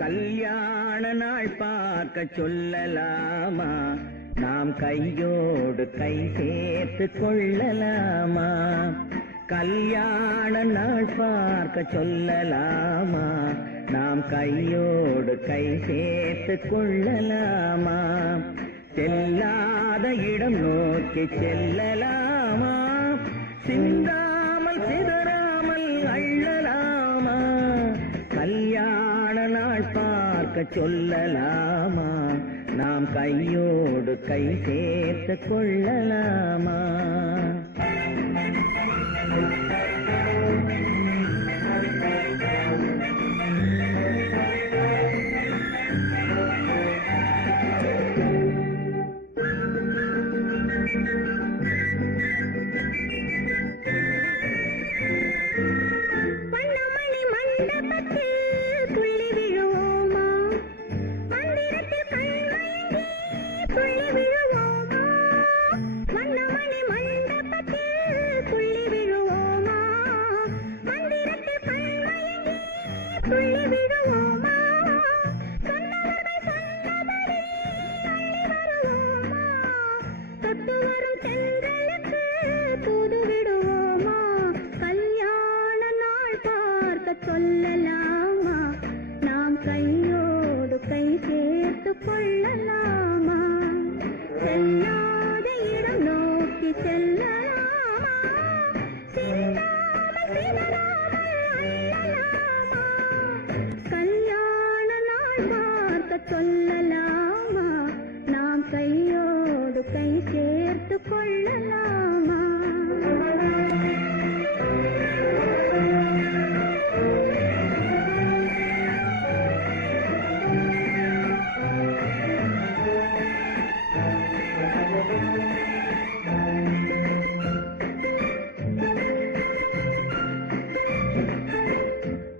கல்யாண நாள் பார்க்க சொல்லலாமா, நாம் கையோடு கை சேர்த்து கொள்ளலாமா. கல்யாண நாள் பார்க்க சொல்லலாமா, நாம் கையோடு கை சேர்த்து கொள்ளலாமா. செல்லாத இடம் நோக்கி செல்லலாமா, சிந்தாமல் சிதறாமல் அள்ளலாமா. கல்யாண நாள் பார்க்க சொல்லலாமா, நாம் கையோடு கை சேர்த்து கொள்ளலாமா. சொல்லலாமா, நாம் கையோடு கை சேர்த்து கொள்ளலாமா. செல்லாத இடம் நோக்கி செல்லலாமா, சிந்தாமல் சிதறாமல் அள்ளலாமா. கல்யாண நாள் பார்க்க சொல்லலாமா, நாம் கையோடு கை சேர்த்து கொள்ளலாமா.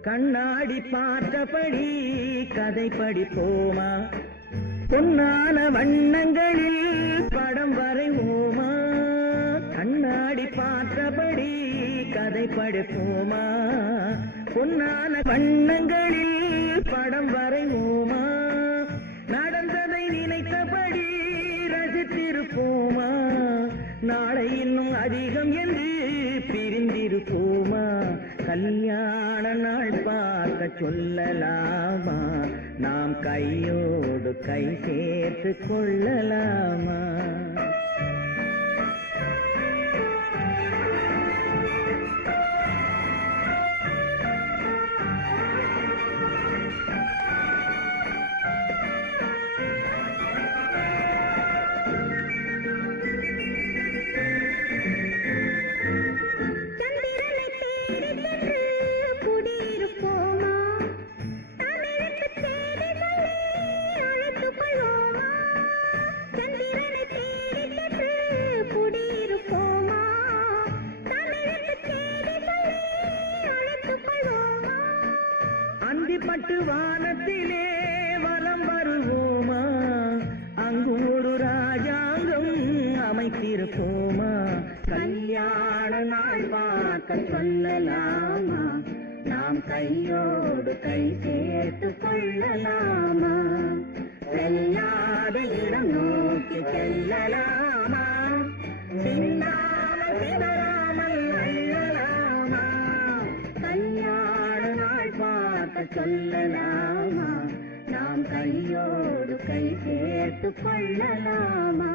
கண்ணாடி பார்த்தபடி கதை படிப்போமா, பொன்னான வண்ணங்களில் படம் வரைவோமா. கண்ணாடி பார்த்தபடி கதை படிப்போமா, பொன்னான வண்ணங்களில் படம் வரைவோமா. நடந்ததை நினைத்தபடி ரசித்திருப்போமா, நாளை இன்னும் அதிகம் என்று பிரிந்திருப்போமா. கல்யாண நாள் பார்க்க சொல்லலாமா, நாம் கையோடு கை சேர்த்து கொள்ளலாமா. பட்டு வானத்திலே வலம் வருவோமா, அங்கு ஒரு ராஜாங்கம் அமைத்திருப்போமா. கல்யாண நாள் பார்க்க சொல்லலாமா, நாம் கையோடு கை சேர்த்து கொள்ளலாமா. செல்லாத இடம் நோக்கி செல்லலாமா, சிந்தாமல் சிதறாமல் அள்ளலாமா. கல்யாண நாள் பார்க்க சொல்லலாமா, நாம் கையோடு கை சேர்த்து கொள்ளலாமா.